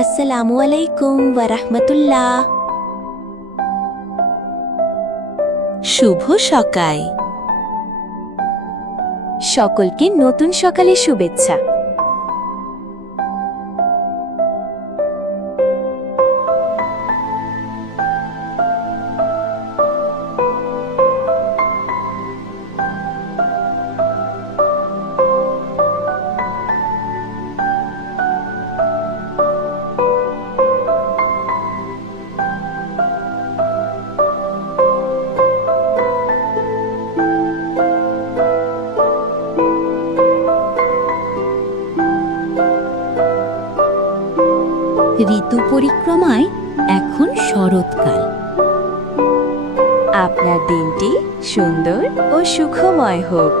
আসসালামু আলাইকুম ওয়া রাহমাতুল্লাহ। শুভ সকাল। সকলকে নতুন সকালের শুভেচ্ছা। ঋতু পরিক্রমায় এখন শরৎকাল। আপনার দিনটি সুন্দর ও সুখময় হোক।